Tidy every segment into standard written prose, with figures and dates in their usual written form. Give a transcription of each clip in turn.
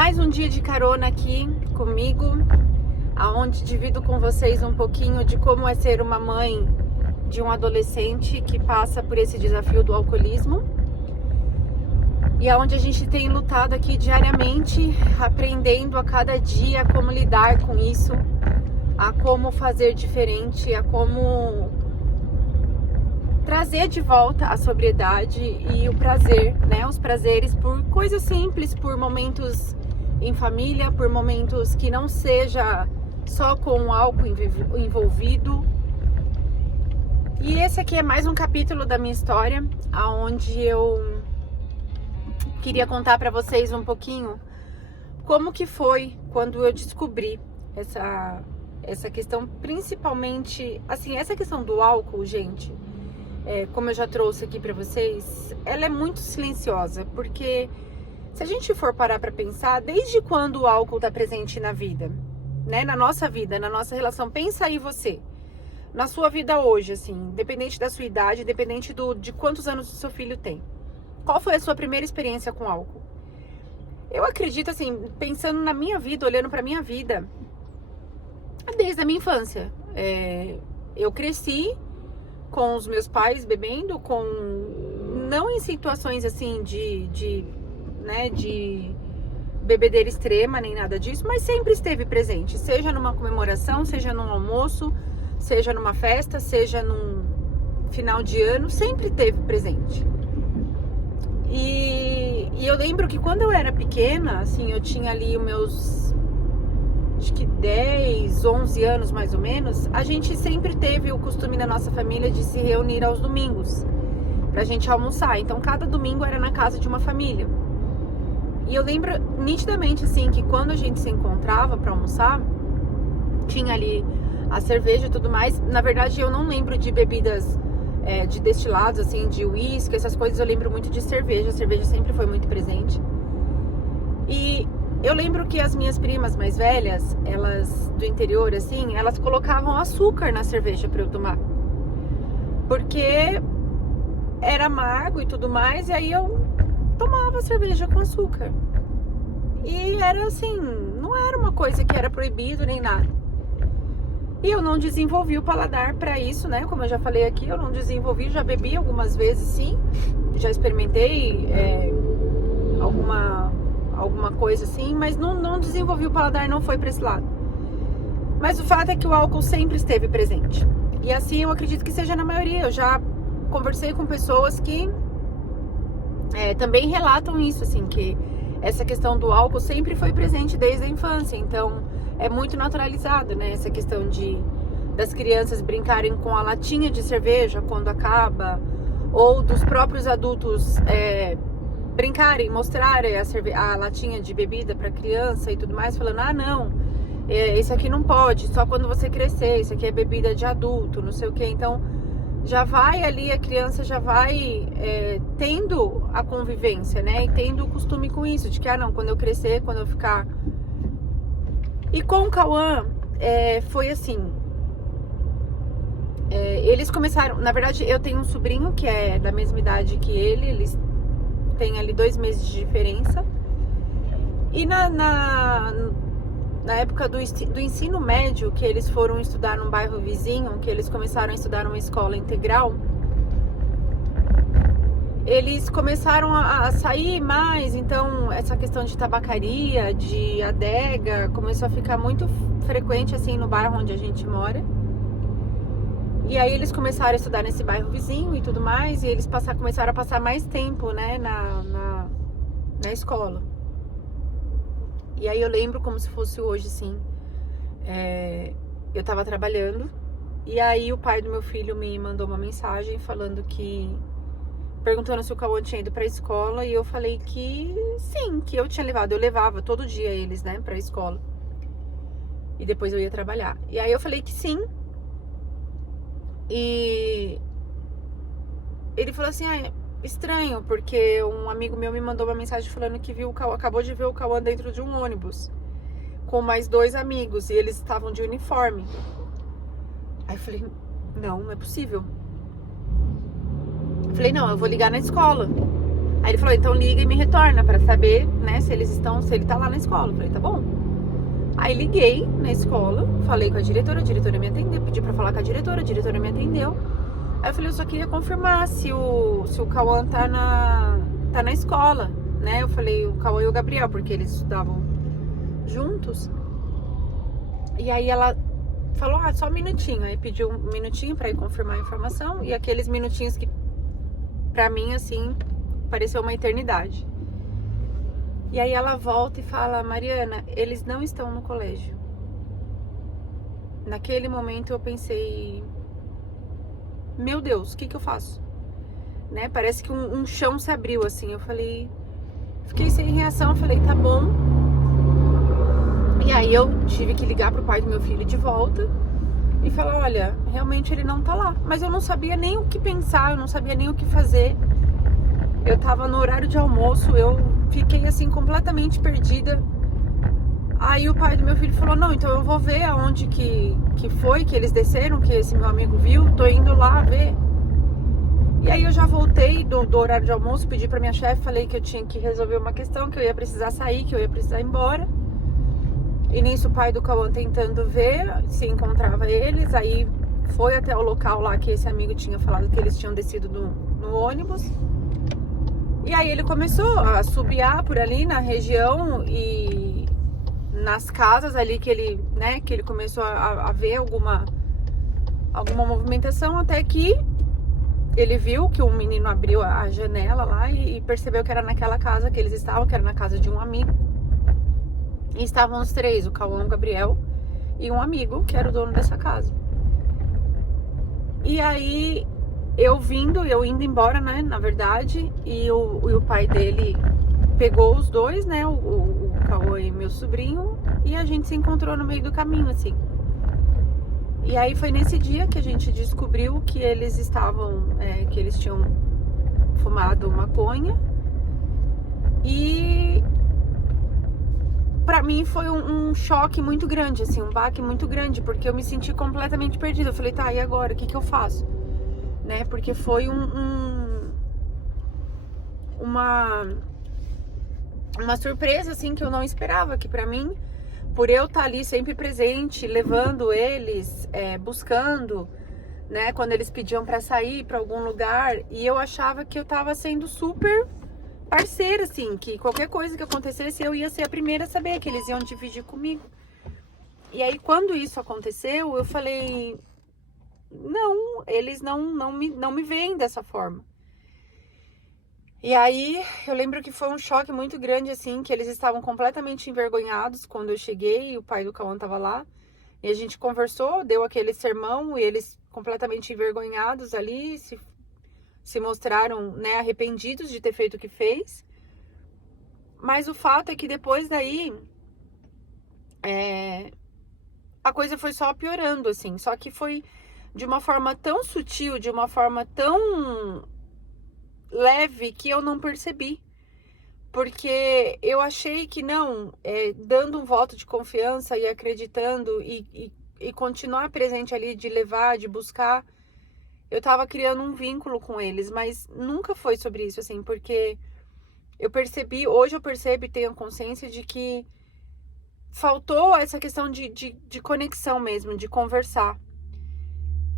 Mais um dia de carona aqui comigo, aonde divido com vocês um pouquinho de como é ser uma mãe de um adolescente que passa por esse desafio do alcoolismo. E aonde a gente tem lutado aqui diariamente, aprendendo a cada dia como lidar com isso, a como fazer diferente, a como trazer de volta a sobriedade e o prazer, né? Os prazeres por coisas simples, por momentos em família, por momentos que não seja só com o álcool envolvido. E esse aqui é mais um capítulo da minha história, aonde eu queria contar para vocês um pouquinho como que foi quando eu descobri essa questão, principalmente, assim, essa questão do álcool, gente. Como eu já trouxe aqui pra vocês, ela é muito silenciosa, porque se a gente for parar pra pensar, desde quando o álcool tá presente na vida, né, na nossa vida, na nossa relação, pensa aí você, na sua vida hoje, assim, independente da sua idade, independente de quantos anos o seu filho tem, qual foi a sua primeira experiência com álcool? Eu acredito, assim, pensando na minha vida, olhando pra minha vida, desde a minha infância, eu cresci com os meus pais bebendo, não em situações assim de bebedeira extrema, nem nada disso, mas sempre esteve presente, seja numa comemoração, seja num almoço, seja numa festa, seja num final de ano, sempre esteve presente. E eu lembro que quando eu era pequena, assim, eu tinha ali os meus, acho que 10, 11 anos mais ou menos, a gente sempre teve o costume na nossa família de se reunir aos domingos pra gente almoçar. Então cada domingo era na casa de uma família. E eu lembro nitidamente, assim, que quando a gente se encontrava pra almoçar, tinha ali a cerveja e tudo mais. Na verdade, eu não lembro de bebidas de destilados, assim, de uísque, essas coisas. Eu lembro muito de cerveja. A cerveja sempre foi muito presente. E eu lembro que as minhas primas mais velhas, elas do interior, assim, elas colocavam açúcar na cerveja pra eu tomar. Porque era amargo e tudo mais, e aí eu tomava cerveja com açúcar. E era assim, não era uma coisa que era proibido nem nada. E eu não desenvolvi o paladar pra isso, né? Como eu já falei aqui, eu não desenvolvi, já bebi algumas vezes, sim. Já experimentei alguma coisa assim, mas não desenvolvi o paladar, não foi pra esse lado. Mas o fato é que o álcool sempre esteve presente. E assim eu acredito que seja na maioria. Eu já conversei com pessoas que também relatam isso, assim, que essa questão do álcool sempre foi presente desde a infância. Então é muito naturalizado, né? Essa questão das crianças brincarem com a latinha de cerveja quando acaba, ou dos próprios adultos brincarem, mostrarem a latinha de bebida para criança e tudo mais, falando, não, isso aqui não pode, só quando você crescer, isso aqui é bebida de adulto, não sei o que. Então já vai ali, a criança já vai tendo a convivência, né, e tendo o costume com isso, de que, não, quando eu crescer, quando eu ficar... E com o Cauã, foi assim, eles começaram, na verdade, eu tenho um sobrinho que é da mesma idade que eles tem ali 2 meses de diferença. E na época do ensino médio, que eles foram estudar num bairro vizinho, que eles começaram a estudar numa escola integral, eles começaram a sair mais. Então essa questão de tabacaria, de adega, começou a ficar muito frequente, assim, no bairro onde a gente mora. E aí eles começaram a estudar nesse bairro vizinho e tudo mais, e eles começaram a passar mais tempo, né, na escola. E aí eu lembro como se fosse hoje, assim, eu tava trabalhando, e aí o pai do meu filho me mandou uma mensagem perguntando se o Cauã tinha ido pra escola, e eu falei que sim, que eu tinha levado. Eu levava todo dia eles, né, pra escola. E depois eu ia trabalhar. E aí eu falei que sim. E ele falou assim, estranho, porque um amigo meu me mandou uma mensagem falando que acabou de ver o Cauã dentro de um ônibus com mais 2 amigos, e eles estavam de uniforme. Aí eu falei, não é possível. Eu falei, não, eu vou ligar na escola. Aí ele falou, então liga e me retorna pra saber, né, né, se ele tá lá na escola. Eu falei, tá bom. Aí liguei na escola, falei com a diretora me atendeu, pedi pra falar com a diretora me atendeu. Aí eu falei, eu só queria confirmar se o Cauã tá na escola, né? Eu falei, o Cauã e o Gabriel, porque eles estudavam juntos. E aí ela falou, só um minutinho. Aí pediu um minutinho pra ir confirmar a informação. E aqueles minutinhos que, pra mim, assim, pareceu uma eternidade. E aí ela volta e fala, Mariana, eles não estão no colégio. Naquele momento eu pensei, meu Deus, o que eu faço? Né? Parece que um chão se abriu, assim. Eu falei, fiquei sem reação, falei, tá bom. E aí eu tive que ligar pro pai do meu filho de volta e falar, olha, realmente ele não tá lá. Mas eu não sabia nem o que pensar, eu não sabia nem o que fazer. Eu tava no horário de almoço, eu fiquei assim completamente perdida. Aí o pai do meu filho falou, não, então eu vou ver aonde que foi que eles desceram, que esse meu amigo viu, tô indo lá ver. E aí eu já voltei do horário de almoço, pedi pra minha chefe, falei que eu tinha que resolver uma questão, que eu ia precisar sair, que eu ia precisar ir embora. E nisso o pai do Cauã tentando ver se encontrava eles, aí foi até o local lá que esse amigo tinha falado que eles tinham descido no ônibus. E aí ele começou a subiar por ali na região e nas casas ali que ele começou a ver alguma movimentação, até que ele viu que um menino abriu a janela lá e percebeu que era naquela casa que eles estavam, que era na casa de um amigo. E estavam os três, o Cauã, o Gabriel e um amigo que era o dono dessa casa. E aí eu indo embora, né, na verdade, e o pai dele pegou os dois, né, o Cauã e meu sobrinho, e a gente se encontrou no meio do caminho, assim. E aí foi nesse dia que a gente descobriu que eles que eles tinham fumado maconha. E pra mim foi um choque muito grande, assim, um baque muito grande, porque eu me senti completamente perdida. Eu falei, tá, e agora? O que eu faço? Né? Porque foi uma surpresa, assim, que eu não esperava, que pra mim, por eu estar ali sempre presente, levando eles, buscando, né, quando eles pediam pra sair pra algum lugar, e eu achava que eu tava sendo super parceira, assim, que qualquer coisa que acontecesse eu ia ser a primeira a saber, que eles iam dividir comigo. E aí quando isso aconteceu, eu falei, não, eles não me veem dessa forma. E aí eu lembro que foi um choque muito grande, assim, que eles estavam completamente envergonhados quando eu cheguei, e o pai do Cauã tava lá, e a gente conversou, deu aquele sermão, e eles completamente envergonhados ali, se mostraram, né, arrependidos de ter feito o que fez. Mas o fato é que depois daí a coisa foi só piorando, assim. Só que foi de uma forma tão sutil, de uma forma tão leve, que eu não percebi. Porque eu achei que não, dando um voto de confiança e acreditando e continuar presente ali, de levar, de buscar, eu tava criando um vínculo com eles, mas nunca foi sobre isso, assim, porque hoje eu percebo e tenho consciência de que faltou essa questão de conexão mesmo, de conversar.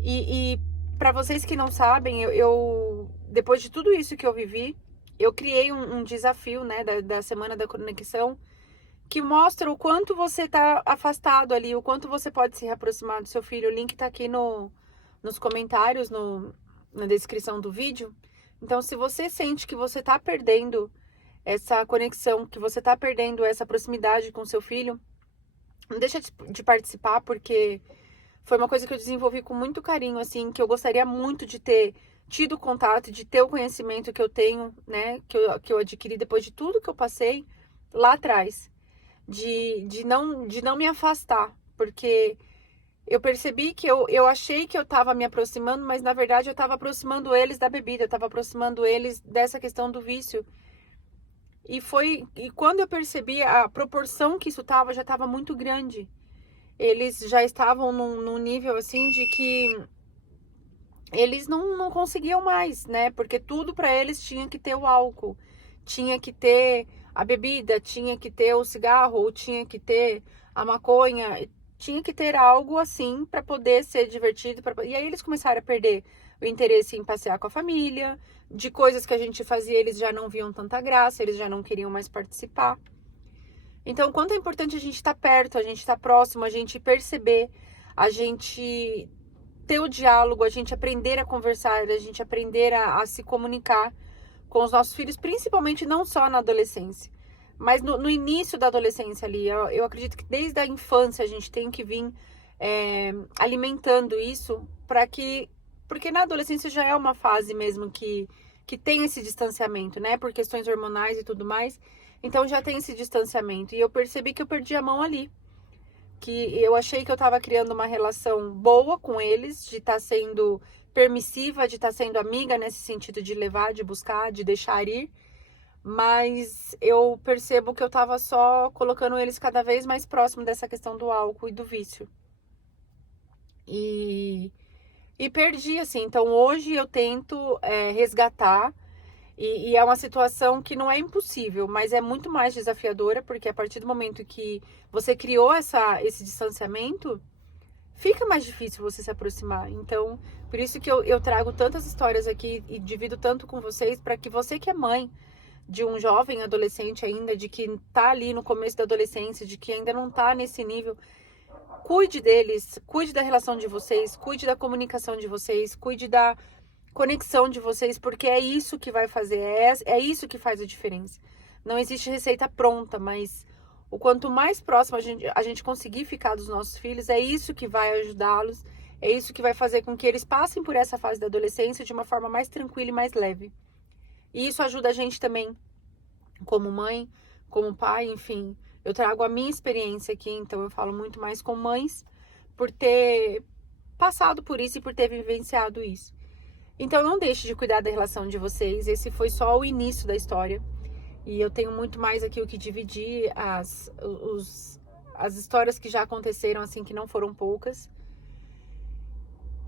E para vocês que não sabem, eu depois de tudo isso que eu vivi, eu criei um desafio, né, da Semana da Conexão, que mostra o quanto você tá afastado ali, o quanto você pode se reaproximar do seu filho. O link tá aqui nos comentários, na descrição do vídeo. Então, se você sente que você tá perdendo essa conexão, que você tá perdendo essa proximidade com seu filho, não deixa de participar, porque foi uma coisa que eu desenvolvi com muito carinho, assim, que eu gostaria muito de ter tido contato, de ter o conhecimento que eu tenho, né, que eu adquiri depois de tudo que eu passei lá atrás, de não me afastar, porque eu percebi que eu achei que eu tava me aproximando, mas na verdade eu tava aproximando eles da bebida, eu tava aproximando eles dessa questão do vício. E quando eu percebi a proporção que isso tava, já tava muito grande. Eles já estavam num nível assim de que eles não conseguiam mais, né? Porque tudo pra eles tinha que ter o álcool, tinha que ter a bebida, tinha que ter o cigarro, ou tinha que ter a maconha, tinha que ter algo assim para poder ser divertido. E aí eles começaram a perder o interesse em passear com a família, de coisas que a gente fazia, eles já não viam tanta graça, eles já não queriam mais participar. Então, quanto é importante a gente estar perto, a gente estar próximo, a gente perceber, a gente ter o diálogo, a gente aprender a conversar, a gente aprender a se comunicar com os nossos filhos, principalmente não só na adolescência, mas no início da adolescência ali. Eu acredito que desde a infância a gente tem que vir alimentando isso porque na adolescência já é uma fase mesmo que tem esse distanciamento, né? Por questões hormonais e tudo mais. Então já tem esse distanciamento. E eu percebi que eu perdi a mão ali. Que eu achei que eu estava criando uma relação boa com eles, de estar sendo permissiva, de estar sendo amiga nesse sentido de levar, de buscar, de deixar ir. Mas eu percebo que eu estava só colocando eles cada vez mais próximo dessa questão do álcool e do vício. E perdi, assim. Então hoje eu tento resgatar. E é uma situação que não é impossível, mas é muito mais desafiadora, porque a partir do momento que você criou esse distanciamento, fica mais difícil você se aproximar. Então, por isso que eu trago tantas histórias aqui e divido tanto com vocês, para que você que é mãe de um jovem adolescente ainda, de que tá ali no começo da adolescência, de que ainda não tá nesse nível, cuide deles, cuide da relação de vocês, cuide da comunicação de vocês, cuide da conexão de vocês, porque é isso que vai fazer, é isso que faz a diferença. Não existe receita pronta, mas o quanto mais próximo a gente conseguir ficar dos nossos filhos, é isso que vai ajudá-los, é isso que vai fazer com que eles passem por essa fase da adolescência de uma forma mais tranquila e mais leve. E isso ajuda a gente também, como mãe, como pai, enfim. Eu trago a minha experiência aqui, então eu falo muito mais com mães, por ter passado por isso e por ter vivenciado isso. Então não deixe de cuidar da relação de vocês. Esse foi só o início da história. E eu tenho muito mais aqui o que dividir, as histórias que já aconteceram, assim, que não foram poucas.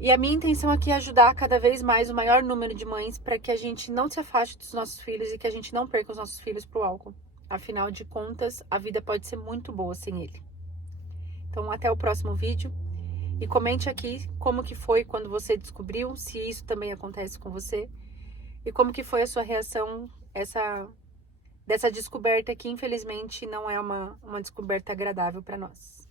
E a minha intenção aqui é ajudar cada vez mais o maior número de mães para que a gente não se afaste dos nossos filhos e que a gente não perca os nossos filhos pro álcool. Afinal de contas, a vida pode ser muito boa sem ele. Então até o próximo vídeo. E comente aqui como que foi quando você descobriu, se isso também acontece com você. E como que foi a sua reação dessa descoberta que infelizmente não é uma descoberta agradável para nós.